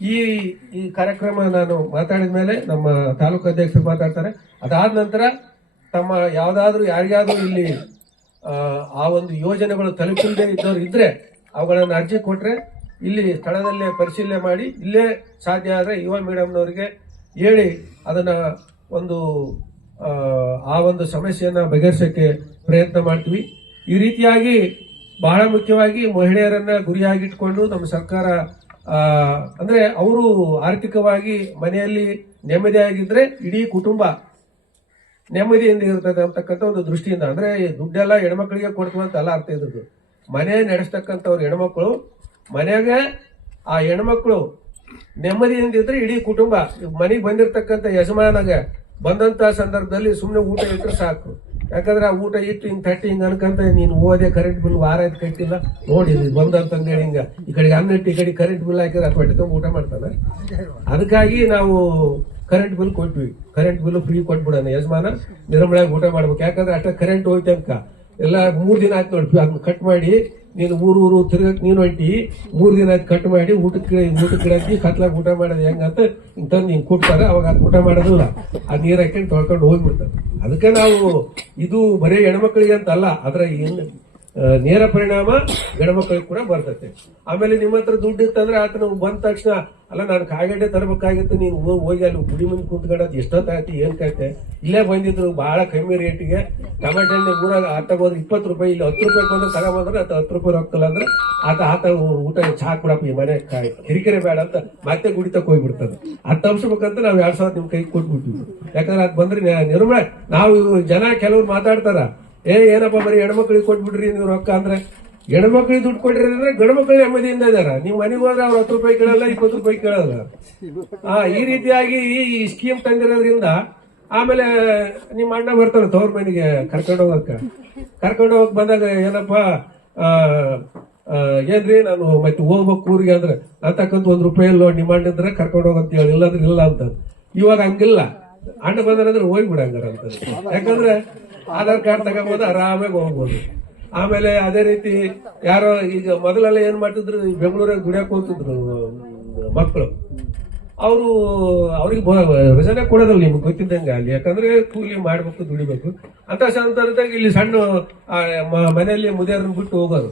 ಈ ಈ ಕಾರ್ಯಕ್ರಮ ನಾನು ಮಾತಾಡಿದ ಮೇಲೆ ನಮ್ಮ ತಾಲೂಕು ಅಧ್ಯಕ್ಷರು ಮಾತಾಡ್ತಾರೆ. ಅದಾದ ನಂತರ ತಮ್ಮ ಯಾವ್ದಾದ್ರು ಯಾರಿಗಾದ್ರೂ ಇಲ್ಲಿ ಆ ಒಂದು ಯೋಜನೆಗಳು ತಲುಪಿಲ್ಲದೆ ಇದ್ದವ್ರು ಇದ್ರೆ ಅವುಗಳನ್ನು ಅರ್ಜಿ ಕೊಟ್ರೆ ಇಲ್ಲಿ ಸ್ಥಳದಲ್ಲೇ ಪರಿಶೀಲನೆ ಮಾಡಿ ಇಲ್ಲೇ ಸಾಧ್ಯ ಆದ್ರೆ ಯುವ ಮೇಡಮ್ನವರಿಗೆ ಹೇಳಿ ಅದನ್ನ ಒಂದು ಆ ಒಂದು ಸಮಸ್ಯೆಯನ್ನ ಬಗೆಹರಿಸಕ್ಕೆ ಪ್ರಯತ್ನ ಮಾಡ್ತೀವಿ. ಈ ರೀತಿಯಾಗಿ ಬಹಳ ಮುಖ್ಯವಾಗಿ ಮಹಿಳೆಯರನ್ನ ಗುರಿಯಾಗಿಟ್ಕೊಂಡು ನಮ್ಮ ಸರ್ಕಾರ ಅಂದ್ರೆ ಅವರು ಆರ್ಥಿಕವಾಗಿ ಮನೆಯಲ್ಲಿ ನೆಮ್ಮದಿಯಾಗಿದ್ರೆ ಇಡೀ ಕುಟುಂಬ ನೆಮ್ಮದಿಯಿಂದ ಇರ್ತದೆ ಅಂತಕ್ಕಂಥ ಒಂದು ದೃಷ್ಟಿಯಿಂದ, ಅಂದ್ರೆ ದುಡ್ಡೆಲ್ಲ ಹೆಣ್ಮಕ್ಳಿಗೆ ಕೊಡ್ತೀವಂತ ಅಲ್ಲ ಅರ್ಥ ಇದ್ರದ್ದು. ಮನೆ ನಡೆಸ್ತಕ್ಕಂಥವ್ರು ಹೆಣ್ಮಕ್ಳು, ಮನೆಗೆ ಆ ಹೆಣ್ಮಕ್ಳು ನೆಮ್ಮದಿಯಿಂದ ಇದ್ರೆ ಇಡೀ ಕುಟುಂಬ, ಮನೆಗೆ ಬಂದಿರತಕ್ಕಂಥ ಯಜಮಾನಗೆ ಬಂದಂತ ಸಂದರ್ಭದಲ್ಲಿ ಸುಮ್ಮನೆ ಊಟ ಇಟ್ಟರೆ ಸಾಕು. ಯಾಕಂದ್ರೆ ಆ ಊಟ ಇಟ್ಟು ಹಿಂಗ್ ತಟ್ಟಿ ಹಿಂಗ್ ಅನ್ಕಂತ ನೀನು ಓದೇ ಕರೆಂಟ್ ಬಿಲ್ ವಾರ ಆಯ್ತು ಕಟ್ಟಿಲ್ಲ ನೋಡಿ ಬಂದಂತಂದೇಳಿ ಹಿಂಗ ಈ ಕಡೆಗೆ ಅನ್ನ ಇಟ್ಟು ಈ ಕಡೆ ಕರೆಂಟ್ ಬಿಲ್ ಹಾಕಿದ್ರೆ ಅಥವಾ ಇಟ್ಕೊಂಡು ಊಟ ಮಾಡ್ತಾನೆ. ಅದಕ್ಕಾಗಿ ನಾವು ಕರೆಂಟ್ ಬಿಲ್ ಕೊಟ್ವಿ, ಕರೆಂಟ್ ಬಿಲ್ ಫ್ರೀ ಕೊಟ್ಬಿಡೋಣ, ಯಜಮಾನ ನಿರ್ಮಳಾಗಿ ಊಟ ಮಾಡ್ಬೇಕು. ಯಾಕಂದ್ರೆ ಅಷ್ಟೇ ಕರೆಂಟ್ ಹೋಯ್ತು ಅನ್ಕ ಎಲ್ಲ 3 ದಿನ ಆಯ್ತು ನೋಡಿ, ಅದನ್ನ ಕಟ್ ಮಾಡಿ ನೀನು ಊರು ತಿರ್ಗಕ್ ನೀನು ಹೊಂಟಿ 3 ದಿನ ಆಯ್ತು ಕಟ್ ಮಾಡಿ ಊಟಕ್ಕೆ ಕತ್ಲಾಗ ಊಟ ಮಾಡೋದು ಹೆಂಗಂತ ಇಂತಂದು ಹಿಂಗ್ ಕೊಡ್ತಾರೆ. ಅವಾಗ ಅದು ಊಟ ಮಾಡೋದಿಲ್ಲ, ಅದ್ ನೀರ್ ಹಾಕೊಂಡು ತೊಳ್ಕೊಂಡು ಹೋಗ್ಬಿಡ್ತಾರೆ. ಅದಕ್ಕೆ ನಾವು ಇದು ಬರೀ ಹೆಣ್ಮಕ್ಳಿಗೆ ಅಂತ ಅಲ್ಲ, ಅದ್ರ ನೇರ ಪರಿಣಾಮ ಗಂಡ್ಮಕ್ಳಿಗೆ ಕೂಡ ಬರ್ತೈತೆ. ಆಮೇಲೆ ನಿಮ್ಮ ಹತ್ರ ದುಡ್ಡು ಇತ್ತಂದ್ರೆ ಆತನ ಬಂದ ತಕ್ಷಣ ಅಲ್ಲ ನಾನು ಕಾಯಿಗಡ್ಡೆ ತರಬೇಕಾಗಿತ್ತು, ನೀನು ಹೋಗಿ ಅಲ್ಲಿ ಗುಡಿ ಮುಂದೆ ಕುಂತ್ಕೊಂಡದ್ ಎಷ್ಟೊತ್ತಾಯ್ತು ಏನ್ ಕತೆ, ಇಲ್ಲೇ ಬಂದಿದ್ರು ಬಹಳ ಕಮ್ಮಿ ರೇಟಿಗೆ ಟೊಮೆಟೊ ಹಣ್ಣು ಊರಾಗ ಆತಗೋದು 20 ರೂಪಾಯಿ, ಇಲ್ಲಿ 10 ರೂಪಾಯಿ ಬಂದ್ರೆ ತಗೊಂಡ್ರೆ ಆತ 10 ರೂಪಾಯಿ ರೊಕ್ಕಲ್ಲ ಅಂದ್ರೆ ಆತ ಊಟ ಚಾ ಕೊಡಪ್ಪ ಈ ಮನೆ ಕಿರಿಕಿರಿ ಬೇಡ ಅಂತ ಮತ್ತೆ ಗುಡಿ ತಕ್ಕ ಹೋಗ್ಬಿಡ್ತದೆ. ಅದ್ ತಪ್ಸ್ಬೇಕಂತ ನಾವು 2,000 ನಿಮ್ ಕೈ ಕೊಟ್ಬಿಟ್ವಿ. ಯಾಕಂದ್ರೆ ಅದ್ ಬಂದ್ರೆ ನಿರ್ಮಲ ನಾವು ಜನ ಕೆಲವ್ರು ಮಾತಾಡ್ತಾರ, ಏನಪ್ಪ ಬರೀ ಹೆಣ್ಮಕ್ಳಿಗೆ ಕೊಟ್ಬಿಡ್ರಿ ನೀವು ರೊಕ್ಕ ಅಂದ್ರೆ, ಹೆಣ್ಮಕ್ಳಿಗೆ ದುಡ್ಡು ಕೊಟ್ರಿ ಅಂದ್ರೆ ಗಂಡ್ಮಕ್ಳು ನೆಮ್ಮದಿಯಿಂದ ಇದಾರ. ನೀವು ಮನೆಗೆ ಹೋದ್ರೆ ಅವ್ರು 10 ರೂಪಾಯಿ ಕೇಳಲ್ಲ, 20 ರೂಪಾಯಿ ಕೇಳಲ್ಲ. ಈ ರೀತಿಯಾಗಿ ಈ ಸ್ಕೀಮ್ ತಂದಿರೋದ್ರಿಂದ ಆಮೇಲೆ ನಿಮ್ಮ ಅಣ್ಣ ಬರ್ತಾನೆ ತವ್ರ ಮನೆಗೆ ಕರ್ಕೊಂಡು ಹೋಗಕ್ ಬಂದಾಗ ಏನಪ್ಪ ಏನ್ರಿ ನಾನು ಮತ್ತೆ ಹೋಗ್ಬೇಕು ಊರಿಗೆ ಅಂದ್ರೆ ಅಂತಕ್ಕಂಥ 1 ರೂಪಾಯಿ ನೋಡಿ ನಿಮ್ಮ ಅಣ್ಣ ಇದ್ರೆ ಕರ್ಕೊಂಡು ಹೋಗಂತ ಹೇಳಿ, ಇಲ್ಲಾಂದ್ರೆ ಇಲ್ಲ ಅಂತ. ಇವಾಗ ಹಂಗಿಲ್ಲ, ಅಣ್ಣ ಬಂದ್ರೆ ಹೋಗ್ಬಿಡಂಗಾರ ಅಂತ. ಯಾಕಂದ್ರೆ ಆಧಾರ್ ಕಾರ್ಡ್ ತಗೊಂಬೋದು, ಆರಾಮಾಗಿ ಹೋಗ್ಬೋದು. ಆಮೇಲೆ ಅದೇ ರೀತಿ ಯಾರೋ ಈಗ ಮೊದಲೆಲ್ಲ ಏನ್ ಮಾಡ್ತಿದ್ರು, ಬೆಂಗಳೂರಾಗ ದುಡಿಯಕ್ ಹೋಗ್ತಿದ್ರು ಮಕ್ಕಳು, ಅವ್ರಿಗೆ ರಜನೆ ಕೊಡೋದಲ್ಲ ನಿಮ್ಗೆ ಗೊತ್ತಿದ್ದಂಗೆ ಅಲ್ಲಿ. ಯಾಕಂದ್ರೆ ಕೂಲಿ ಮಾಡ್ಬೇಕು, ದುಡಿಬೇಕು ಅಂತ ಸಂದರ್ಭದಾಗ ಇಲ್ಲಿ ಸಣ್ಣ ಮನೆಯಲ್ಲಿ ಮುದಿಯರನ್ನ ಬಿಟ್ಟು ಹೋಗೋರು.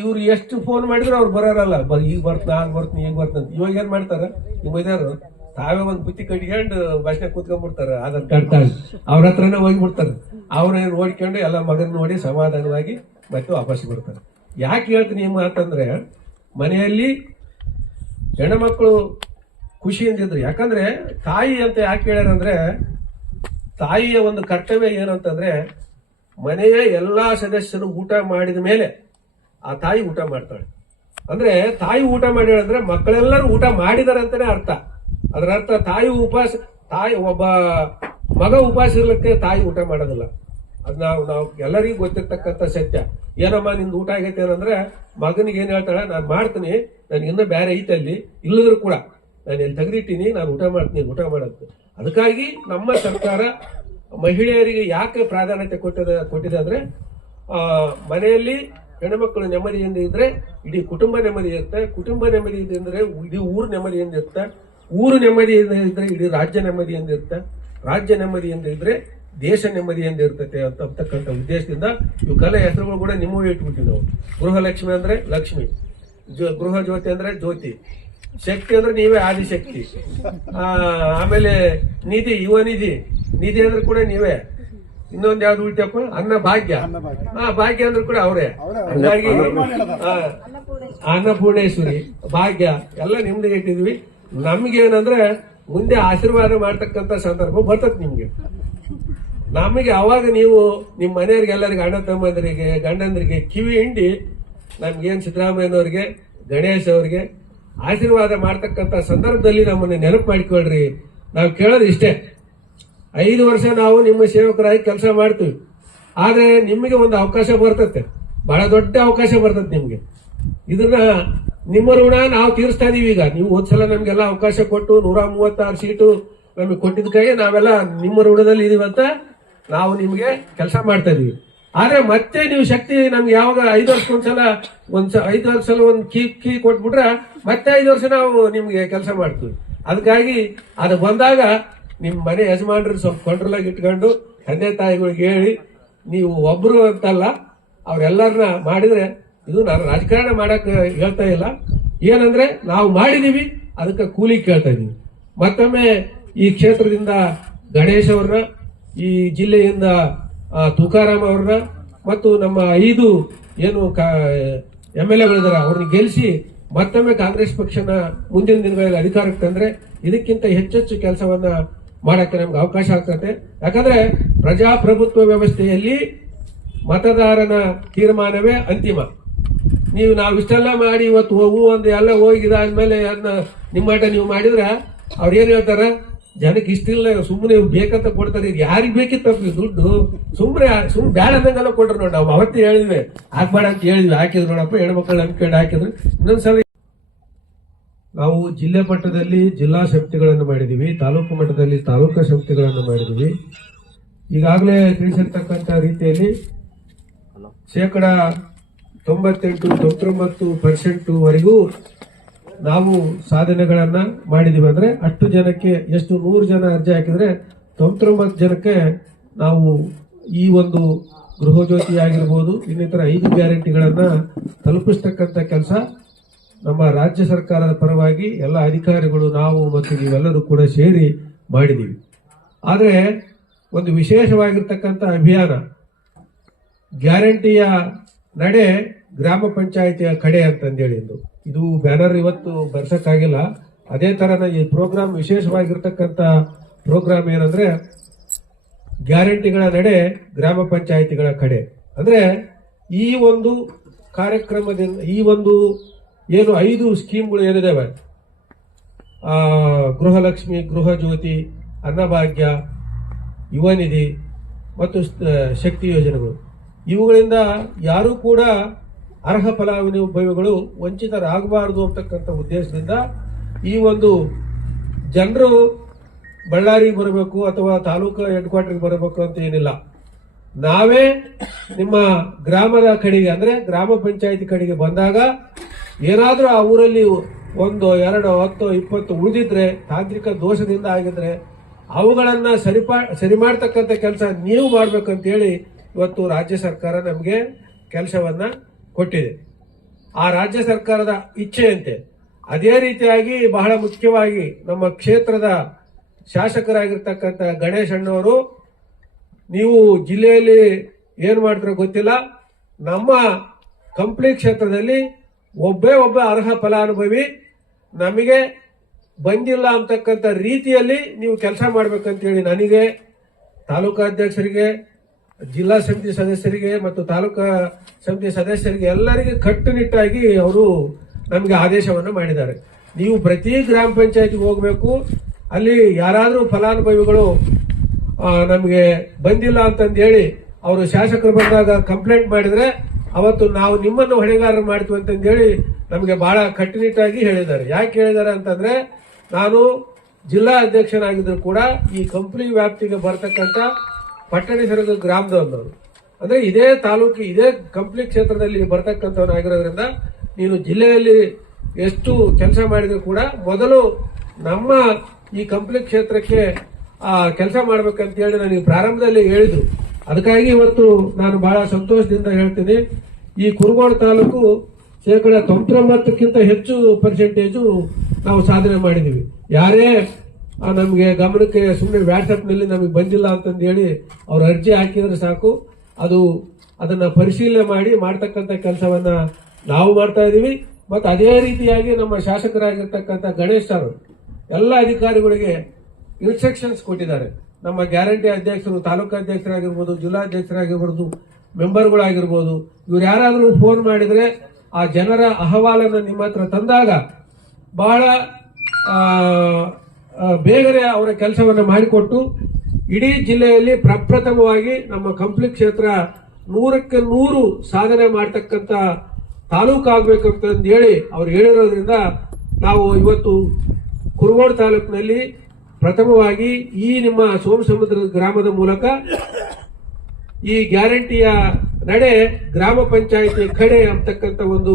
ಇವ್ರು ಎಷ್ಟು ಫೋನ್ ಮಾಡಿದ್ರು ಅವ್ರು ಬರೋರಲ್ಲ, ಈಗ ಬರ್ತೀನಿ ಆಗ ಬರ್ತೀನಿ ಈಗ ಬರ್ತೀನಿ. ಇವಾಗ ಏನ್ ಮಾಡ್ತಾರ ಈ ಮುದಿಯರು, ತಾವೇ ಒಂದು ಬುತ್ತಿ ಕಟ್ಕೊಂಡು ಬಸ್ನಾಗ ಕೂತ್ಕೊಂಡ್ಬಿಡ್ತಾರ, ಆಧಾರ್ ಕಾರ್ಡ್ ತಗೊಂಡು ಅವ್ರ ಹತ್ರನೇ ಹೋಗ್ಬಿಡ್ತಾರೆ. ಅವ್ರನ್ನ ನೋಡ್ಕೊಂಡು ಎಲ್ಲ ಮಗನ್ ನೋಡಿ ಸಮಾಧಾನವಾಗಿ ಮತ್ತೆ ವಾಪಸ್ ಬರ್ತಾರೆ. ಯಾಕೆ ಹೇಳ್ತೀನಿ ಈ ಮಾತಂದ್ರೆ, ಮನೆಯಲ್ಲಿ ಹೆಣ್ಮಕ್ಳು ಖುಷಿಯಿಂದಿದ್ರು. ಯಾಕಂದ್ರೆ ತಾಯಿ ಅಂತ ಯಾಕೆ ಹೇಳ್ಯಾರಂದ್ರೆ, ತಾಯಿಯ ಒಂದು ಕರ್ತವ್ಯ ಏನಂತಂದ್ರೆ, ಮನೆಯ ಎಲ್ಲಾ ಸದಸ್ಯರು ಊಟ ಮಾಡಿದ ಮೇಲೆ ಆ ತಾಯಿ ಊಟ ಮಾಡ್ತಾಳೆ. ಅಂದ್ರೆ ತಾಯಿ ಊಟ ಮಾಡ್ಯಾಳಂದ್ರೆ ಮಕ್ಕಳೆಲ್ಲರೂ ಊಟ ಮಾಡಿದಾರೆ ಅಂತಾನೆ ಅರ್ಥ. ಅದರ ಅರ್ಥ ತಾಯಿ ಒಬ್ಬ ಮಗ ಉಪವಾಸ ಇರ್ಲಿಕ್ಕೆ ತಾಯಿ ಊಟ ಮಾಡೋದಿಲ್ಲ. ಅದ್ ನಾವು ಎಲ್ಲರಿಗೂ ಗೊತ್ತಿರ್ತಕ್ಕಂಥ ಸತ್ಯ. ಏನಮ್ಮ ನಿಂದು ಊಟ ಆಗೈತೆ ಏನಂದ್ರೆ ಮಗನಿಗೆ ಏನ್ ಹೇಳ್ತಾಳೆ, ನಾನು ಮಾಡ್ತೀನಿ, ನನ್ಗೆ ಇನ್ನೂ ಬೇರೆ ಐತಲ್ಲಿ, ಇಲ್ಲದ್ರು ಕೂಡ ನಾನು ಎಲ್ಲಿ ತೆಗೆದಿಟ್ಟಿನಿ, ನಾನು ಊಟ ಮಾಡ್ತೀನಿ, ಊಟ ಮಾಡೋದು. ಅದಕ್ಕಾಗಿ ನಮ್ಮ ಸರ್ಕಾರ ಮಹಿಳೆಯರಿಗೆ ಯಾಕೆ ಪ್ರಾಧಾನ್ಯತೆ ಕೊಟ್ಟಿದೆ ಅಂದ್ರೆ, ಮನೆಯಲ್ಲಿ ಹೆಣ್ಣುಮಕ್ಕಳು ನೆಮ್ಮದಿಯಿಂದ ಇದ್ರೆ ಇಡೀ ಕುಟುಂಬ ನೆಮ್ಮದಿ ಇರುತ್ತೆ, ಕುಟುಂಬ ನೆಮ್ಮದಿಯಿಂದ ಇದ್ರೆ ಇಡೀ ಊರು ನೆಮ್ಮದಿಯಿಂದ ಇರುತ್ತೆ, ಊರು ನೆಮ್ಮದಿಯಿಂದ ಇದ್ರೆ ಇಡೀ ರಾಜ್ಯ ನೆಮ್ಮದಿಯಿಂದ ಇರುತ್ತೆ, ರಾಜ್ಯ ನೆಮ್ಮದಿಯಿಂದ ಇದ್ರೆ ದೇಶ ನೆಮ್ಮದಿಯಿಂದ ಇರ್ತೈತೆ ಅಂತಕ್ಕಂಥ ಉದ್ದೇಶದಿಂದ ಇವಕ್ಕೆಲ್ಲ ಹೆಸರುಗಳು ಕೂಡ ನಿಮ್ಮವೇ ಇಟ್ಬಿಟ್ಟಿವಿ ನಾವು. ಗೃಹಲಕ್ಷ್ಮಿ ಅಂದ್ರೆ ಲಕ್ಷ್ಮಿ, ಗೃಹ ಜ್ಯೋತಿ ಅಂದ್ರೆ ಜ್ಯೋತಿ, ಶಕ್ತಿ ಅಂದ್ರೆ ನೀವೇ ಆದಿಶಕ್ತಿ. ಆಮೇಲೆ ನಿಧಿ, ಯುವ ನಿಧಿ ಅಂದ್ರೆ ಕೂಡ ನೀವೇ. ಇನ್ನೊಂದು ಯಾವ್ದು ಉಳ್ತಪ್ಪ, ಅನ್ನ ಭಾಗ್ಯ, ಭಾಗ್ಯ ಅಂದ್ರೆ ಕೂಡ ಅವರೇ. ಹಾಗಾಗಿ ಅನ್ನಪೂರ್ಣೇಶ್ವರಿ, ಭಾಗ್ಯ ಎಲ್ಲ ನಿಮ್ದು ಇಟ್ಟಿದ್ವಿ. ನಮ್ಗೇನಂದ್ರೆ ಮುಂದೆ ಆಶೀರ್ವಾದ ಮಾಡ್ತಕ್ಕಂಥ ಸಂದರ್ಭ ಬರ್ತದೆ ನಿಮ್ಗೆ. ನಮಗೆ ಅವಾಗ ನೀವು ನಿಮ್ಮ ಮನೆಯವ್ರಿಗೆ ಎಲ್ಲರಿಗೆ ಅಣ್ಣ ತಮ್ಮಂದರಿಗೆ ಗಂಡಂದ್ರಿಗೆ ಕಿವಿ ಹಿಂಡಿ ನಮ್ಗೇನ್ ಸಿದ್ದರಾಮಯ್ಯನವ್ರಿಗೆ ಗಣೇಶ್ ಅವ್ರಿಗೆ ಆಶೀರ್ವಾದ ಮಾಡ್ತಕ್ಕಂಥ ಸಂದರ್ಭದಲ್ಲಿ ನಮ್ಮನ್ನ ನೆನಪು ಮಾಡಿಕೊಳ್ರಿ. ನಾವು ಕೇಳೋದು ಇಷ್ಟೇ, 5 ವರ್ಷ ನಾವು ನಿಮ್ಮ ಸೇವಕರಾಗಿ ಕೆಲಸ ಮಾಡ್ತೀವಿ, ಆದ್ರೆ ನಿಮಗೆ ಒಂದು ಅವಕಾಶ ಬರ್ತತೆ, ಬಹಳ ದೊಡ್ಡ ಅವಕಾಶ ಬರ್ತದೆ ನಿಮ್ಗೆ. ಇದನ್ನ ನಿಮ್ಮ ಋಣ ನಾವು ತೀರಿಸ್ತಾ ಇದೀವಿ. ಈಗ ನೀವು ಒಂದ್ಸಲ ನಮ್ಗೆಲ್ಲ ಅವಕಾಶ ಕೊಟ್ಟು 136 ಸೀಟು ನಮಗೆ ಕೊಟ್ಟಿದ್ದಕ್ಕಾಗಿ ನಾವೆಲ್ಲ ನಿಮ್ಮ ಋಣದಲ್ಲಿ ಇದೀವಂತ ನಾವು ನಿಮ್ಗೆ ಕೆಲಸ ಮಾಡ್ತಾ ಇದೀವಿ. ಆದ್ರೆ ಮತ್ತೆ ನೀವು ಶಕ್ತಿ ನಮ್ಗೆ ಯಾವಾಗ 5 ವರ್ಷಕ್ಕೊಂದ್ಸಲ 5 ವರ್ಷ ಒಂದು ಕೀ ಕೊಟ್ಬಿಟ್ರೆ ಮತ್ತೆ 5 ವರ್ಷ ನಾವು ನಿಮ್ಗೆ ಕೆಲಸ ಮಾಡ್ತೀವಿ. ಅದಕ್ಕಾಗಿ ಅದು ಬಂದಾಗ ನಿಮ್ ಮನೆ ಯಜಮಾನ್ರು ಸ್ವಲ್ಪ ಕಂಟ್ರೋಲ್ ಆಗಿ ಇಟ್ಕೊಂಡು ತಂದೆ ತಾಯಿಗಳಿಗೆ ಹೇಳಿ, ನೀವು ಒಬ್ರು ಅಂತಲ್ಲ ಅವ್ರೆಲ್ಲರನ್ನ ಮಾಡಿದ್ರೆ, ಇದು ನಾನು ರಾಜಕಾರಣ ಮಾಡಕ್ ಹೇಳ್ತಾ ಇಲ್ಲ, ಏನಂದ್ರೆ ನಾವು ಮಾಡಿದೀವಿ ಅದಕ್ಕೆ ಕೂಲಿ ಕೇಳ್ತಾ ಇದೀವಿ. ಮತ್ತೊಮ್ಮೆ ಈ ಕ್ಷೇತ್ರದಿಂದ ಗಣೇಶ್ ಅವ್ರನ್ನ, ಈ ಜಿಲ್ಲೆಯಿಂದ ತುಕಾರಾಮ್ ಅವ್ರನ್ನ ಮತ್ತು ನಮ್ಮ 5 ಏನು MLAಗಳಿದಾರೆ ಅವ್ರನ್ನ ಗೆಲ್ಲಿಸಿ ಮತ್ತೊಮ್ಮೆ ಕಾಂಗ್ರೆಸ್ ಪಕ್ಷನ ಮುಂದಿನ ದಿನಗಳಲ್ಲಿ ಅಧಿಕಾರಕ್ಕೆ ತಂದ್ರೆ ಇದಕ್ಕಿಂತ ಹೆಚ್ಚೆಚ್ಚು ಕೆಲಸವನ್ನ ಮಾಡಕ್ಕೆ ನಮ್ಗೆ ಅವಕಾಶ ಆಗ್ತದೆ. ಯಾಕಂದ್ರೆ ಪ್ರಜಾಪ್ರಭುತ್ವ ವ್ಯವಸ್ಥೆಯಲ್ಲಿ ಮತದಾರನ ತೀರ್ಮಾನವೇ ಅಂತಿಮ. ನಾವು ಇಷ್ಟೆಲ್ಲ ಮಾಡಿ ಇವತ್ತು ಒಂದು ಎಲ್ಲ ಹೋಗಿದಾದ್ಮೇಲೆ ಅದನ್ನ ನಿಮ್ಮಟ ನೀವು ಮಾಡಿದ್ರೆ ಅವ್ರು ಏನ್ ಹೇಳ್ತಾರ, ಜನಕ್ಕೆ ಇಷ್ಟಿಲ್ಲ, ಸುಮ್ಮನೆ ಬೇಕಂತ ಕೊಡ್ತಾರೆ, ಯಾರಿಗ್ ಬೇಕಿತ್ತಪ್ಪ ದುಡ್ಡು, ಸುಮ್ಮನೆ ಬ್ಯಾಡ ಅಂದಂಗೆಲ್ಲ ಕೊಟ್ರು ನೋಡಿ. ನಾವು ಅವತ್ತೇ ಹೇಳಿದ್ವಿ ಹಾಕ್ಬೇಡ ಅಂತ ಹೇಳಿದ್ವಿ, ಹಾಕಿದ್ರು ನೋಡಪ್ಪ, ಹೆಣ್ಮಕ್ಳು ಅನ್ಕೊಂಡು ಹಾಕಿದ್ರು. ಇನ್ನೊಂದ್ಸಲ ನಾವು ಜಿಲ್ಲೆ ಮಟ್ಟದಲ್ಲಿ ಜಿಲ್ಲಾ ಸಮಿತಿಗಳನ್ನು ಮಾಡಿದೀವಿ, ತಾಲೂಕು ಮಟ್ಟದಲ್ಲಿ ತಾಲೂಕಾ ಸಮಿತಿಗಳನ್ನು ಮಾಡಿದೀವಿ. ಈಗಾಗಲೇ ತಿಳಿಸಿರ್ತಕ್ಕಂಥ ರೀತಿಯಲ್ಲಿ 98-99% ವರೆಗೂ ನಾವು ಸಾಧನೆಗಳನ್ನ ಮಾಡಿದೀವಿ. ಅಂದ್ರೆ ಅಷ್ಟು ಜನಕ್ಕೆ ಎಷ್ಟು 100 ಜನ ಅರ್ಜಿ ಹಾಕಿದ್ರೆ 99 ಜನಕ್ಕೆ ನಾವು ಈ ಒಂದು ಗೃಹ ಜ್ಯೋತಿ ಆಗಿರ್ಬೋದು, ಇನ್ನಿತರ 5 ಗ್ಯಾರಂಟಿಗಳನ್ನ ತಲುಪಿಸ್ತಕ್ಕಂಥ ಕೆಲಸ ನಮ್ಮ ರಾಜ್ಯ ಸರ್ಕಾರದ ಪರವಾಗಿ ಎಲ್ಲ ಅಧಿಕಾರಿಗಳು, ನಾವು ಮತ್ತು ನೀವೆಲ್ಲರೂ ಕೂಡ ಸೇರಿ ಮಾಡಿದೀವಿ. ಆದ್ರೆ ಒಂದು ವಿಶೇಷವಾಗಿರ್ತಕ್ಕಂಥ ಅಭಿಯಾನ, ಗ್ಯಾರಂಟಿಯ ನಡೆ ಗ್ರಾಮ ಪಂಚಾಯಿತಿಯ ಕಡೆ ಅಂತಂದೇಳಿ ಇದು ಬ್ಯಾನರ್ ಇವತ್ತು ಬರ್ಸಕ್ಕಾಗಿಲ್ಲ. ಅದೇ ತರನ ಈ ಪ್ರೋಗ್ರಾಮ್ ವಿಶೇಷವಾಗಿರ್ತಕ್ಕಂಥ ಪ್ರೋಗ್ರಾಮ್ ಏನಂದ್ರೆ ಗ್ಯಾರಂಟಿಗಳ ನಡೆ ಗ್ರಾಮ ಪಂಚಾಯಿತಿಗಳ ಕಡೆ. ಅಂದ್ರೆ ಈ ಒಂದು ಕಾರ್ಯಕ್ರಮದಿಂದ ಈ ಒಂದು ಏನು 5 ಸ್ಕೀಮ್ಗಳು ಏನಿದಾವೆ, ಗೃಹಲಕ್ಷ್ಮಿ, ಗೃಹ ಜ್ಯೋತಿ, ಅನ್ನಭಾಗ್ಯ, ಯುವ ನಿಧಿ ಮತ್ತು ಶಕ್ತಿ ಯೋಜನೆಗಳು, ಇವುಗಳಿಂದ ಯಾರು ಕೂಡ ಅರ್ಹ ಫಲಾನುಭವಿಗಳು ವಂಚಿತರಾಗಬಾರದು ಅಂತಕ್ಕಂಥ ಉದ್ದೇಶದಿಂದ ಈ ಒಂದು ಜನರು ಬಳ್ಳಾರಿಗೆ ಬರಬೇಕು ಅಥವಾ ತಾಲೂಕು ಹೆಡ್ ಕ್ವಾರ್ಟರ್ಗೆ ಬರಬೇಕು ಅಂತ ಏನಿಲ್ಲ. ನಾವೇ ನಿಮ್ಮ ಗ್ರಾಮದ ಕಡೆಗೆ ಅಂದ್ರೆ ಗ್ರಾಮ ಪಂಚಾಯತಿ ಕಡೆಗೆ ಬಂದಾಗ ಏನಾದ್ರೂ ಆ ಊರಲ್ಲಿ 1, 2, 10, 20 ಉಳಿದಿದ್ರೆ, ತಾಂತ್ರಿಕ ದೋಷದಿಂದ ಆಗಿದ್ರೆ ಅವುಗಳನ್ನ ಸರಿ ಮಾಡ್ತಕ್ಕಂಥ ಕೆಲಸ ನೀವು ಮಾಡ್ಬೇಕಂತ ಹೇಳಿ ಇವತ್ತು ರಾಜ್ಯ ಸರ್ಕಾರ ನಮಗೆ ಕೆಲಸವನ್ನ ಕೊಟ್ಟಿದೆ. ಆ ರಾಜ್ಯ ಸರ್ಕಾರದ ಇಚ್ಛೆಯಂತೆ ಅದೇ ರೀತಿಯಾಗಿ ಬಹಳ ಮುಖ್ಯವಾಗಿ ನಮ್ಮ ಕ್ಷೇತ್ರದ ಶಾಸಕರಾಗಿರ್ತಕ್ಕಂಥ ಗಣೇಶ್ ಅಣ್ಣವರು, ನೀವು ಜಿಲ್ಲೆಯಲ್ಲಿ ಏನ್ ಮಾಡ್ತಾರೋ ಗೊತ್ತಿಲ್ಲ, ನಮ್ಮ ಕಂಪ್ಲಿ ಕ್ಷೇತ್ರದಲ್ಲಿ ಒಬ್ಬ ಅರ್ಹ ಫಲಾನುಭವಿ ನಮಗೆ ಬಂದಿಲ್ಲ ಅಂತಕ್ಕಂಥ ರೀತಿಯಲ್ಲಿ ನೀವು ಕೆಲಸ ಮಾಡ್ಬೇಕಂತೇಳಿ ನನಗೆ, ತಾಲೂಕಾ ಅಧ್ಯಕ್ಷರಿಗೆ, ಜಿಲ್ಲಾ ಸಮಿತಿ ಸದಸ್ಯರಿಗೆ ಮತ್ತು ತಾಲೂಕಾ ಸಮಿತಿ ಸದಸ್ಯರಿಗೆ ಎಲ್ಲರಿಗೆ ಕಟ್ಟುನಿಟ್ಟಾಗಿ ಅವರು ನಮಗೆ ಆದೇಶವನ್ನು ಮಾಡಿದ್ದಾರೆ. ನೀವು ಪ್ರತಿ ಗ್ರಾಮ ಪಂಚಾಯತಿಗೆ ಹೋಗಬೇಕು, ಅಲ್ಲಿ ಯಾರಾದರೂ ಫಲಾನುಭವಿಗಳು ನಮಗೆ ಬಂದಿಲ್ಲ ಅಂತಂದು ಹೇಳಿ ಅವರು ಶಾಸಕರು ಬಂದಾಗ ಕಂಪ್ಲೇಂಟ್ ಮಾಡಿದ್ರೆ ಅವತ್ತು ನಾವು ನಿಮ್ಮನ್ನು ಹೊಣೆಗಾರರು ಮಾಡ್ತೀವಿ ಅಂತಂದು ಹೇಳಿ ನಮಗೆ ಬಹಳ ಕಟ್ಟುನಿಟ್ಟಾಗಿ ಹೇಳಿದ್ದಾರೆ. ಯಾಕೆ ಹೇಳಿದ್ದಾರೆ ಅಂತಂದ್ರೆ, ನಾನು ಜಿಲ್ಲಾ ಅಧ್ಯಕ್ಷನಾಗಿದ್ರು ಕೂಡ ಈ ಕಂಪ್ನಿ ವ್ಯಾಪ್ತಿಗೆ ಬರ್ತಕ್ಕಂಥ ಪಟ್ಟಣೇಶ್ವರ ಗ್ರಾಮದವರು, ಅಂದ್ರೆ ಇದೇ ತಾಲೂಕು ಇದೇ ಕಂಪ್ಲಿ ಕ್ಷೇತ್ರದಲ್ಲಿ ಬರ್ತಕ್ಕಂಥವನಾಗಿರೋದ್ರಿಂದ ನೀನು ಜಿಲ್ಲೆಯಲ್ಲಿ ಎಷ್ಟು ಕೆಲಸ ಮಾಡಿದ್ರು ಕೂಡ ಮೊದಲು ನಮ್ಮ ಈ ಕಂಪ್ಲಿ ಕ್ಷೇತ್ರಕ್ಕೆ ಕೆಲಸ ಮಾಡ್ಬೇಕಂತ ಹೇಳಿ ನನಗೆ ಪ್ರಾರಂಭದಲ್ಲಿ ಹೇಳಿದ್ರು. ಅದಕ್ಕಾಗಿ ಇವತ್ತು ನಾನು ಬಹಳ ಸಂತೋಷದಿಂದ ಹೇಳ್ತೀನಿ, ಈ ಕುರುಗೋಡು ತಾಲೂಕು 99% ಹೆಚ್ಚು ಪರ್ಸೆಂಟೇಜು ನಾವು ಸಾಧನೆ ಮಾಡಿದೀವಿ. ಯಾರೇ ನಮಗೆ ಗಮನಕ್ಕೆ ಸುಮ್ಮನೆ ವಾಟ್ಸ್ಆಪ್ನಲ್ಲಿ ನಮಗೆ ಬಂದಿಲ್ಲ ಅಂತಂದು ಹೇಳಿ ಅವ್ರ ಅರ್ಜಿ ಹಾಕಿದ್ರೆ ಸಾಕು, ಅದನ್ನ ಪರಿಶೀಲನೆ ಮಾಡಿ ಮಾಡ್ತಕ್ಕಂಥ ಕೆಲಸವನ್ನ ನಾವು ಮಾಡ್ತಾ ಇದೀವಿ. ಮತ್ತು ಅದೇ ರೀತಿಯಾಗಿ ನಮ್ಮ ಶಾಸಕರಾಗಿರ್ತಕ್ಕಂಥ ಗಣೇಶ್ ಸರ್ ಎಲ್ಲ ಅಧಿಕಾರಿಗಳಿಗೆ ಇನ್ಸ್ಟ್ರಕ್ಷನ್ಸ್ ಕೊಟ್ಟಿದ್ದಾರೆ. ನಮ್ಮ ಗ್ಯಾರಂಟಿ ಅಧ್ಯಕ್ಷರು, ತಾಲೂಕಾ ಅಧ್ಯಕ್ಷರಾಗಿರ್ಬೋದು, ಜಿಲ್ಲಾಧ್ಯಕ್ಷರಾಗಿರ್ಬೋದು, ಮೆಂಬರ್ಗಳಾಗಿರ್ಬೋದು, ಇವ್ರು ಯಾರಾದರೂ ಫೋನ್ ಮಾಡಿದ್ರೆ ಆ ಜನರ ಅಹವಾಲನ್ನು ನಿಮ್ಮ ಹತ್ರ ತಂದಾಗ ಬಹಳ ಬೇಗನೆ ಅವರ ಕೆಲಸವನ್ನು ಮಾಡಿಕೊಟ್ಟು ಇಡೀ ಜಿಲ್ಲೆಯಲ್ಲಿ ಪ್ರಪ್ರಥಮವಾಗಿ ನಮ್ಮ ಕಂಪ್ಲಿ ಕ್ಷೇತ್ರ 100ಕ್ಕೆ 100 ಸಾಧನೆ ಮಾಡತಕ್ಕಂತ ತಾಲೂಕು ಆಗ್ಬೇಕಂತ ಹೇಳಿ ಅವ್ರು ಹೇಳಿರೋದ್ರಿಂದ ನಾವು ಇವತ್ತು ಕುರುಗೋಡು ತಾಲೂಕಿನಲ್ಲಿ ಪ್ರಥಮವಾಗಿ ಈ ನಿಮ್ಮ ಸೋಮಸಮುದ್ರ ಗ್ರಾಮದ ಮೂಲಕ ಈ ಗ್ಯಾರಂಟಿಯ ನಡೆ ಗ್ರಾಮ ಪಂಚಾಯಿತಿ ಕಡೆ ಅಂತಕ್ಕಂಥ ಒಂದು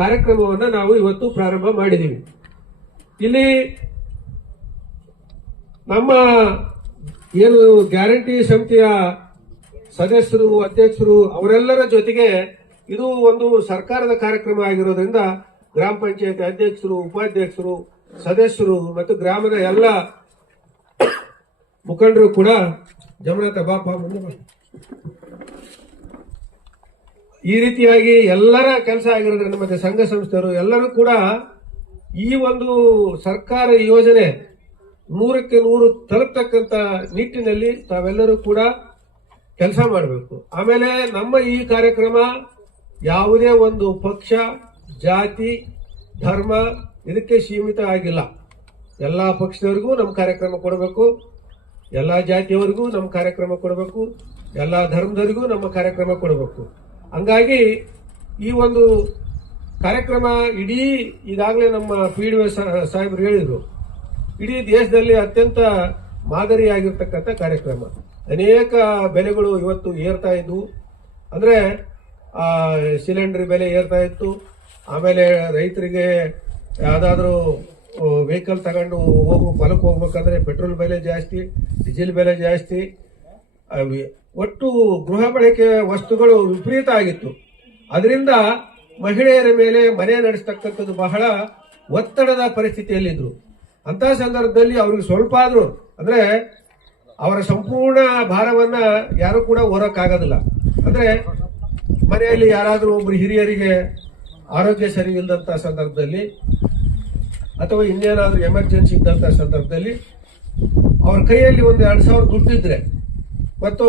ಕಾರ್ಯಕ್ರಮವನ್ನ ನಾವು ಇವತ್ತು ಪ್ರಾರಂಭ ಮಾಡಿದೀವಿ. ಇಲ್ಲಿ ನಮ್ಮ ಏನು ಗ್ಯಾರಂಟಿ ಸಮಿತಿಯ ಸದಸ್ಯರು, ಅಧ್ಯಕ್ಷರು ಅವರೆಲ್ಲರ ಜೊತೆಗೆ ಇದು ಒಂದು ಸರ್ಕಾರದ ಕಾರ್ಯಕ್ರಮ ಆಗಿರೋದ್ರಿಂದ ಗ್ರಾಮ ಪಂಚಾಯತಿ ಅಧ್ಯಕ್ಷರು, ಉಪಾಧ್ಯಕ್ಷರು, ಸದಸ್ಯರು ಮತ್ತು ಗ್ರಾಮದ ಎಲ್ಲ ಮುಖಂಡರು ಕೂಡ ಜಮನಾಥ ಬಾಪ ಈ ರೀತಿಯಾಗಿ ಎಲ್ಲರ ಕೆಲಸ ಆಗಿರೋದ್ರಿಂದ ಮತ್ತೆ ಸಂಘ ಸಂಸ್ಥೆಯರು ಎಲ್ಲರೂ ಕೂಡ ಈ ಒಂದು ಸರ್ಕಾರ ಯೋಜನೆ 100ಕ್ಕೆ 100 ತಲುಪತಕ್ಕಂತ ನಿಟ್ಟಿನಲ್ಲಿ ತಾವೆಲ್ಲರೂ ಕೂಡ ಕೆಲಸ ಮಾಡಬೇಕು. ಆಮೇಲೆ ನಮ್ಮ ಈ ಕಾರ್ಯಕ್ರಮ ಯಾವುದೇ ಒಂದು ಪಕ್ಷ, ಜಾತಿ, ಧರ್ಮ ಇದಕ್ಕೆ ಸೀಮಿತ ಆಗಿಲ್ಲ. ಎಲ್ಲಾ ಪಕ್ಷದವರಿಗೂ ನಮ್ಮ ಕಾರ್ಯಕ್ರಮ ಕೊಡಬೇಕು, ಎಲ್ಲಾ ಜಾತಿಯವರಿಗೂ ನಮ್ಮ ಕಾರ್ಯಕ್ರಮ ಕೊಡಬೇಕು, ಎಲ್ಲಾ ಧರ್ಮದವರಿಗೂ ನಮ್ಮ ಕಾರ್ಯಕ್ರಮ ಕೊಡಬೇಕು. ಹಂಗಾಗಿ ಈ ಒಂದು ಕಾರ್ಯಕ್ರಮ ಇಡೀ ಈಗಾಗಲೇ ನಮ್ಮ PDO ಸಾಹೇಬರು ಹೇಳಿದ್ರು, ಇಡೀ ದೇಶದಲ್ಲಿ ಅತ್ಯಂತ ಮಾದರಿಯಾಗಿರ್ತಕ್ಕಂಥ ಕಾರ್ಯಕ್ರಮ. ಅನೇಕ ಬೆಲೆಗಳು ಇವತ್ತು ಏರ್ತಾ ಇದ್ವು. ಅಂದ್ರೆ ಸಿಲಿಂಡರ್ ಬೆಲೆ ಏರ್ತಾ ಇತ್ತು. ಆಮೇಲೆ ರೈತರಿಗೆ ಯಾವ್ದಾದ್ರು ವೆಹಿಕಲ್ ತಗೊಂಡು ಹೊಲಕ್ಕೆ ಹೋಗ್ಬೇಕಾದ್ರೆ ಪೆಟ್ರೋಲ್ ಬೆಲೆ ಜಾಸ್ತಿ, ಡೀಸೆಲ್ ಬೆಲೆ ಜಾಸ್ತಿ, ಒಟ್ಟು ಗೃಹ ಬಳಕೆ ವಸ್ತುಗಳು ವಿಪರೀತ ಆಗಿತ್ತು. ಅದರಿಂದ ಮಹಿಳೆಯರ ಮೇಲೆ ಮನೆ ನಡೆಸ್ತಕ್ಕಂಥದ್ದು ಬಹಳ ಒತ್ತಡದ ಪರಿಸ್ಥಿತಿಯಲ್ಲಿದ್ರು. ಅಂತ ಸಂದರ್ಭದಲ್ಲಿ ಅವ್ರಿಗೆ ಸ್ವಲ್ಪ ಆದ್ರೂ ಅಂದ್ರೆ ಅವರ ಸಂಪೂರ್ಣ ಭಾರವನ್ನ ಯಾರು ಕೂಡ ಹೊರಕ್ಕಾಗೋದಿಲ್ಲ. ಅಂದ್ರೆ ಮನೆಯಲ್ಲಿ ಯಾರಾದ್ರೂ ಒಬ್ರು ಹಿರಿಯರಿಗೆ ಆರೋಗ್ಯ ಸರಿ ಇಲ್ಲದಂತ ಸಂದರ್ಭದಲ್ಲಿ ಅಥವಾ ಇನ್ನೇನಾದ್ರೂ ಎಮರ್ಜೆನ್ಸಿ ಇದ್ದಂತ ಸಂದರ್ಭದಲ್ಲಿ ಅವ್ರ ಕೈಯಲ್ಲಿ ಒಂದು 2,000 ದುಡ್ಡಿದ್ರೆ ಮತ್ತು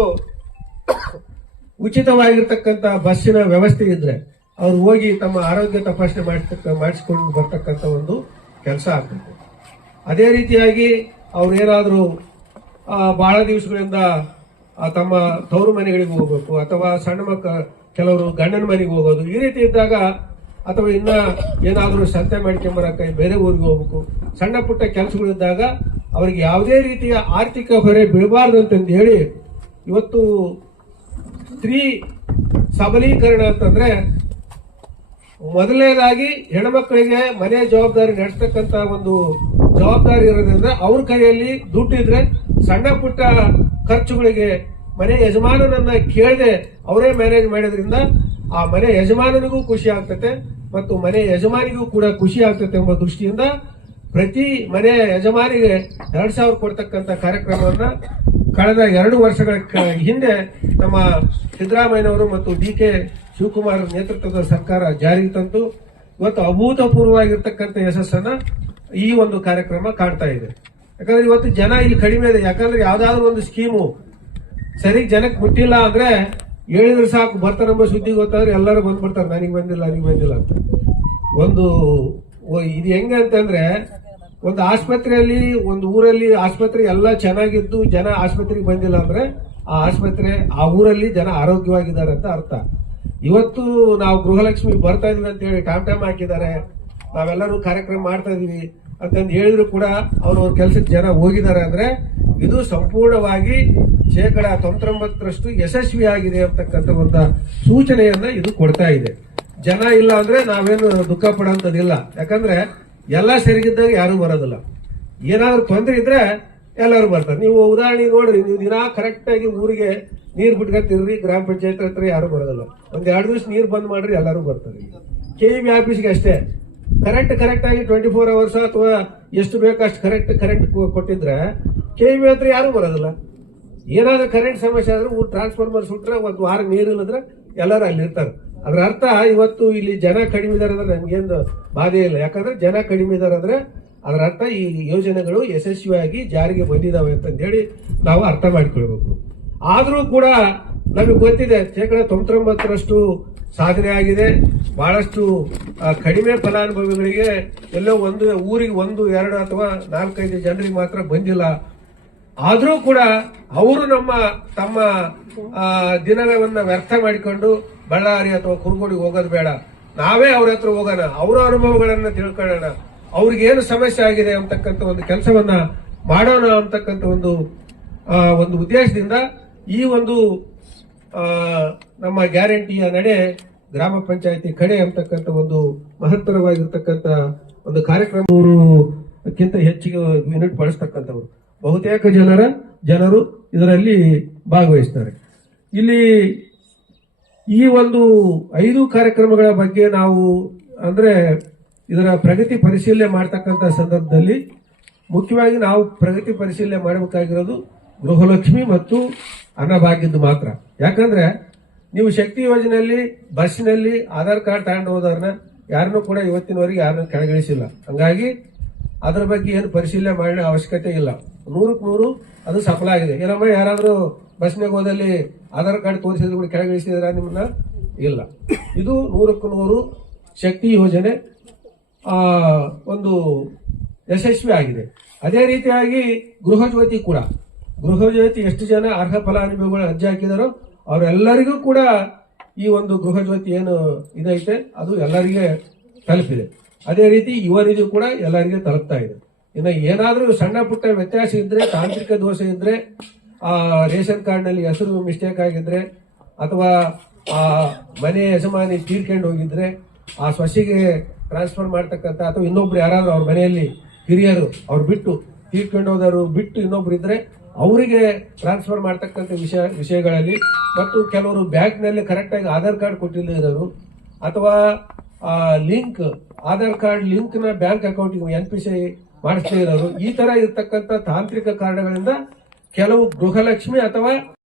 ಉಚಿತವಾಗಿರ್ತಕ್ಕಂಥ ಬಸ್ಸಿನ ವ್ಯವಸ್ಥೆ ಇದ್ರೆ ಅವ್ರು ಹೋಗಿ ತಮ್ಮ ಆರೋಗ್ಯ ತಪಾಸಣೆ ಮಾಡಿಸಿಕೊಂಡು ಬರ್ತಕ್ಕಂಥ ಒಂದು ಕೆಲಸ ಆಗ್ತದೆ. ಅದೇ ರೀತಿಯಾಗಿ ಅವ್ರು ಏನಾದ್ರೂ ಬಹಳ ದಿವಸಗಳಿಂದ ತಮ್ಮ ತವರು ಮನೆಗಳಿಗೆ ಹೋಗ್ಬೇಕು ಅಥವಾ ಸಣ್ಣ ಕೆಲವರು ಗಂಡನ ಮನೆಗೆ ಹೋಗೋದು, ಈ ರೀತಿ ಇದ್ದಾಗ ಅಥವಾ ಇನ್ನ ಏನಾದ್ರೂ ಸಂತೆ ಮಾಡ್ಕೊಂಬರಕ್ಕೆ ಬೇರೆ ಊರಿಗೆ ಹೋಗ್ಬೇಕು, ಸಣ್ಣ ಪುಟ್ಟ ಕೆಲಸಗಳಿದ್ದಾಗ ಅವ್ರಿಗೆ ಯಾವುದೇ ರೀತಿಯ ಆರ್ಥಿಕ ಹೊರೆ ಬೀಳಬಾರ್ದು ಅಂತಂದು ಹೇಳಿ ಇವತ್ತು ಸ್ತ್ರೀ ಸಬಲೀಕರಣ ಅಂತಂದ್ರೆ ಮೊದಲನೇದಾಗಿ ಹೆಣ್ಮಕ್ಳಿಗೆ ಮನೆ ಜವಾಬ್ದಾರಿ ನಡೆಸ್ತಕ್ಕಂತ ಒಂದು ಜವಾಬ್ದಾರಿ ಇರೋದ್ರಿಂದ ಅವ್ರ ಕೈಯಲ್ಲಿ ದುಡ್ಡಿದ್ರೆ ಸಣ್ಣ ಪುಟ್ಟ ಖರ್ಚುಗಳಿಗೆ ಮನೆ ಯಜಮಾನನನ್ನ ಕೇಳದೆ ಅವರೇ ಮ್ಯಾನೇಜ್ ಮಾಡೋದ್ರಿಂದ ಆ ಮನೆ ಯಜಮಾನನಿಗೂ ಖುಷಿ ಆಗ್ತತೆ ಮತ್ತು ಮನೆ ಯಜಮಾನಿಗೂ ಕೂಡ ಖುಷಿ ಆಗ್ತತೆ ಎಂಬ ದೃಷ್ಟಿಯಿಂದ ಪ್ರತಿ ಮನೆ ಯಜಮಾನಿಗೆ 2,000 ಕೊಡ್ತಕ್ಕಂಥ ಕಾರ್ಯಕ್ರಮವನ್ನ ಕಳೆದ 2 ವರ್ಷಗಳ ಹಿಂದೆ ನಮ್ಮ ಸಿದ್ದರಾಮಯ್ಯನವರು ಮತ್ತು DK ಶಿವಕುಮಾರ್ ನೇತೃತ್ವದ ಸರ್ಕಾರ ಜಾರಿಗೆ ತಂದು ಇವತ್ತು ಅಭೂತಪೂರ್ವವಾಗಿರ್ತಕ್ಕಂಥ ಯಶಸ್ಸನ್ನ ಈ ಒಂದು ಕಾರ್ಯಕ್ರಮ ಕಾಣ್ತಾ ಇದೆ. ಯಾಕಂದ್ರೆ ಇವತ್ತು ಜನ ಇಲ್ಲಿ ಕಡಿಮೆ ಇದೆ. ಯಾಕಂದ್ರೆ ಯಾವ್ದಾದ್ರು ಒಂದು ಸ್ಕೀಮು ಸರಿ ಜನಕ್ಕೆ ಮುಟ್ಟಿಲ್ಲ ಅಂದ್ರೆ ಹೇಳಿದ್ರೆ ಸಾಕು, ಬರ್ತಾರೆಂಬ ಸುದ್ದಿ ಗೊತ್ತಾದ್ರೆ ಎಲ್ಲರೂ ಬಂದ್ಬಿಡ್ತಾರೆ, ನನಗೆ ಬಂದಿಲ್ಲ ಅಂತ. ಒಂದು ಇದು ಹೆಂಗೆ ಅಂತಂದ್ರೆ ಒಂದು ಆಸ್ಪತ್ರೆಯಲ್ಲಿ ಒಂದು ಊರಲ್ಲಿ ಆಸ್ಪತ್ರೆ ಎಲ್ಲ ಚೆನ್ನಾಗಿದ್ದು ಜನ ಆಸ್ಪತ್ರೆಗೆ ಬಂದಿಲ್ಲ ಅಂದ್ರೆ ಆ ಊರಲ್ಲಿ ಜನ ಆರೋಗ್ಯವಾಗಿದ್ದಾರೆ ಅಂತ ಅರ್ಥ. ಇವತ್ತು ನಾವು ಗೃಹಲಕ್ಷ್ಮಿ ಬರ್ತಾ ಇದೀವಿ ಅಂತ ಹೇಳಿ ಟಾಮ್ ಹಾಕಿದ್ದಾರೆ, ನಾವೆಲ್ಲರೂ ಕಾರ್ಯಕ್ರಮ ಮಾಡ್ತಾ ಇದೀವಿ ಅಂತಂದು ಹೇಳಿದ್ರು ಕೂಡ ಅವ್ರವ್ರ ಕೆಲಸಕ್ಕೆ ಜನ ಹೋಗಿದ್ದಾರೆ ಅಂದ್ರೆ ಇದು ಸಂಪೂರ್ಣವಾಗಿ 99% ಯಶಸ್ವಿಯಾಗಿದೆ ಅಂತಕ್ಕಂಥ ಒಂದು ಸೂಚನೆಯನ್ನ ಇದು ಕೊಡ್ತಾ ಇದೆ. ಜನ ಇಲ್ಲ ಅಂದ್ರೆ ನಾವೇನು ದುಃಖ ಪಡೋಂಥದ್ದಿಲ್ಲ. ಯಾಕಂದ್ರೆ ಎಲ್ಲ ಸರಿಗಿದ್ದಾಗ ಯಾರು ಬರೋದಿಲ್ಲ. ಏನಾದ್ರೂ ತೊಂದರೆ ಇದ್ರೆ ಎಲ್ಲರೂ ಬರ್ತಾರೆ. ನೀವು ಉದಾಹರಣೆ ನೋಡ್ರಿ, ನೀವು ದಿನ ಕರೆಕ್ಟ್ ಆಗಿ ಊರಿಗೆ ನೀರ್ ಬಿಟ್ಕೊತಿರ್ರಿ, ಗ್ರಾಮ ಪಂಚಾಯತ್ ಹತ್ರ ಯಾರು ಬರೋದಿಲ್ಲ. ಒಂದ್ 2 ದಿವಸ ನೀರ್ ಬಂದ್ ಮಾಡ್ರಿ, ಎಲ್ಲರೂ ಬರ್ತಾರೆ. KEB ಆಫೀಸ್ಗೆ ಅಷ್ಟೇ ಕರೆಕ್ಟ್ ಆಗಿ 24 ಅವರ್ಸ್ ಅಥವಾ ಎಷ್ಟು ಬೇಕೋ ಅಷ್ಟು ಕರೆಂಟ್ ಕೊಟ್ಟಿದ್ರೆ KEB ಹತ್ರ ಯಾರು ಬರೋದಿಲ್ಲ. ಏನಾದ್ರೂ ಕರೆಂಟ್ ಸಮಸ್ಯೆ ಆದ್ರೆ ಊರ್ ಟ್ರಾನ್ಸ್ಫಾರ್ಮರ್ ಸುಟ್ರೆ ಒಂದು ವಾರ ನೀರಿಲ್ಲದ್ರೆ ಎಲ್ಲರೂ ಅಲ್ಲಿ ಇರ್ತಾರೆ. ಅದ್ರ ಅರ್ಥ ಇವತ್ತು ಇಲ್ಲಿ ಜನ ಕಡಿಮೆ ಇದಾರೆ ಅಂದ್ರೆ ನಮ್ಗೇನು ಬಾಧೆ ಇಲ್ಲ. ಯಾಕಂದ್ರೆ ಜನ ಕಡಿಮೆ ಇದಾರೆ ಅಂದ್ರೆ ಅದರ ಅರ್ಥ ಈ ಯೋಜನೆಗಳು ಯಶಸ್ವಿಯಾಗಿ ಜಾರಿಗೆ ಬಂದಿದ್ದಾವೆ ಅಂತ ಹೇಳಿ ನಾವು ಅರ್ಥ ಮಾಡ್ಕೊಳ್ಬೇಕು. ಆದ್ರೂ ಕೂಡ ನಮಗೆ ಗೊತ್ತಿದೆ 99% ಸಾಧನೆ ಆಗಿದೆ. ಬಹಳಷ್ಟು ಕಡಿಮೆ ಫಲಾನುಭವಿಗಳಿಗೆ ಎಲ್ಲೋ ಒಂದು ಊರಿಗೆ 1, 2 ಅಥವಾ 4-5 ಜನರಿಗೆ ಮಾತ್ರ ಬಂದಿಲ್ಲ. ಆದ್ರೂ ಕೂಡ ಅವರು ತಮ್ಮ ದಿನವನ್ನ ವ್ಯರ್ಥ ಮಾಡಿಕೊಂಡು ಬಳ್ಳಾರಿ ಅಥವಾ ಕುರುಗೋಡಿಗೆ ಹೋಗೋದು ಬೇಡ, ನಾವೇ ಅವ್ರ ಹತ್ರ ಹೋಗೋಣ, ಅವರ ಅನುಭವಗಳನ್ನ ತಿಳ್ಕೊಳ್ಳೋಣ, ಅವ್ರಿಗೇನು ಸಮಸ್ಯೆ ಆಗಿದೆ ಅಂತಕ್ಕಂಥ ಒಂದು ಕೆಲಸವನ್ನ ಮಾಡೋಣ ಅಂತಕ್ಕಂಥ ಒಂದು ಉದ್ದೇಶದಿಂದ ಈ ಒಂದು ನಮ್ಮ ಗ್ಯಾರಂಟಿಯ ನಡೆ ಗ್ರಾಮ ಪಂಚಾಯತಿ ಕಡೆ ಅಂತಕ್ಕಂಥ ಒಂದು ಮಹತ್ತರವಾಗಿರ್ತಕ್ಕಂಥ ಒಂದು ಕಾರ್ಯಕ್ರಮಕ್ಕಿಂತ ಹೆಚ್ಚಿಗೆ ಯೂನಿಟ್ ಬಳಸ್ತಕ್ಕಂಥವ್ರು ಬಹುತೇಕ ಜನರು ಇದರಲ್ಲಿ ಭಾಗವಹಿಸ್ತಾರೆ. ಇಲ್ಲಿ ಈ ಒಂದು 5 ಕಾರ್ಯಕ್ರಮಗಳ ಬಗ್ಗೆ ನಾವು ಅಂದ್ರೆ ಇದರ ಪ್ರಗತಿ ಪರಿಶೀಲನೆ ಮಾಡ್ತಕ್ಕಂಥ ಸಂದರ್ಭದಲ್ಲಿ ಮುಖ್ಯವಾಗಿ ನಾವು ಪ್ರಗತಿ ಪರಿಶೀಲನೆ ಮಾಡಬೇಕಾಗಿರೋದು ಗೃಹಲಕ್ಷ್ಮಿ ಮತ್ತು ಅನ್ನಭಾಗ್ಯದ್ದು ಮಾತ್ರ. ಯಾಕಂದ್ರೆ ನೀವು ಶಕ್ತಿ ಯೋಜನೆಯಲ್ಲಿ ಬಸ್ಸಿನಲ್ಲಿ ಆಧಾರ್ ಕಾರ್ಡ್ ತಗೊಂಡು ಹೋದವ್ರನ್ನ ಯಾರನ್ನೂ ಕೂಡ ಇವತ್ತಿನವರೆಗೆ ಯಾರನ್ನು ಕೆಳಗಿಳಿಸಿಲ್ಲ. ಹಂಗಾಗಿ ಅದರ ಬಗ್ಗೆ ಏನು ಪರಿಶೀಲನೆ ಮಾಡೋ ಅವಶ್ಯಕತೆ ಇಲ್ಲ. 100ಕ್ಕೆ 100 ಅದು ಸಫಲ ಆಗಿದೆ. ಏನಮ್ಮ ಯಾರಾದರೂ ಬಸ್ನಾಗ ಹೋದಲ್ಲಿ ಆಧಾರ್ ಕಾರ್ಡ್ ತೋರಿಸಿದ್ರು ಕೂಡ ಕೆಳಗಿಳಿಸಿದ್ರ ನಿಮ್ಮನ್ನ? ಇಲ್ಲ. ಇದು 100ಕ್ಕೆ 100 ಶಕ್ತಿ ಯೋಜನೆ ಒಂದು ಯಶಸ್ವಿ ಆಗಿದೆ. ಅದೇ ರೀತಿಯಾಗಿ ಗೃಹಜ್ಯೋತಿ ಕೂಡ ಗೃಹಜ್ಯೋತಿ ಎಷ್ಟು ಜನ ಅರ್ಹ ಫಲಾನುಭವಿಗಳು ಅರ್ಜಿ ಹಾಕಿದಾರೋ ಅವರೆಲ್ಲರಿಗೂ ಕೂಡ ಈ ಒಂದು ಗೃಹಜ್ಯೋತಿ ಏನು ಇದೈತೆ ಅದು ಎಲ್ಲರಿಗೆ ತಲುಪಿದೆ. ಅದೇ ರೀತಿ ಯುವನಿಧಿ ಕೂಡ ಎಲ್ಲರಿಗೆ ತಲುಪ್ತಾ ಇದೆ. ಇನ್ನು ಏನಾದರೂ ಸಣ್ಣ ಪುಟ್ಟ ವ್ಯತ್ಯಾಸ ಇದ್ರೆ, ತಾಂತ್ರಿಕ ದೋಷ ಇದ್ರೆ, ರೇಷನ್ ಕಾರ್ಡ್ ನಲ್ಲಿ ಹೆಸರು ಮಿಸ್ಟೇಕ್ ಆಗಿದ್ರೆ ಅಥವಾ ಆ ಮನೆ ಯಜಮಾನಿ ತೀರ್ಕೊಂಡು ಹೋಗಿದ್ರೆ ಆ ಸೊಸೆಗೆ ಟ್ರಾನ್ಸ್ಫರ್ ಮಾಡ್ತಕ್ಕಂಥ ಅಥವಾ ಇನ್ನೊಬ್ರು ಯಾರಾದ್ರೂ ಅವ್ರ ಮನೆಯಲ್ಲಿ ಹಿರಿಯರು ಅವ್ರು ಬಿಟ್ಟು ತೀರ್ಕೊಂಡು ಹೋದವರು ಬಿಟ್ಟು ಇನ್ನೊಬ್ರು ಇದ್ರೆ ಅವರಿಗೆ ಟ್ರಾನ್ಸ್ಫರ್ ಮಾಡ್ತಕ್ಕಂಥ ವಿಷಯಗಳಲ್ಲಿ ಮತ್ತು ಕೆಲವರು ಬ್ಯಾಂಕ್ ನಲ್ಲಿ ಕರೆಕ್ಟ್ ಆಗಿ ಆಧಾರ್ ಕಾರ್ಡ್ ಕೊಟ್ಟಿಲ್ಲದೆ ಇರೋರು ಅಥವಾ ಲಿಂಕ್ ಆಧಾರ್ ಕಾರ್ಡ್ ಲಿಂಕ್ ನ ಬ್ಯಾಂಕ್ ಅಕೌಂಟ್ NPC ಮಾಡಿಸದೇ ಇರೋರು, ಈ ತರ ಇರ್ತಕ್ಕಂಥ ತಾಂತ್ರಿಕ ಕಾರಣಗಳಿಂದ ಕೆಲವು ಗೃಹಲಕ್ಷ್ಮಿ ಅಥವಾ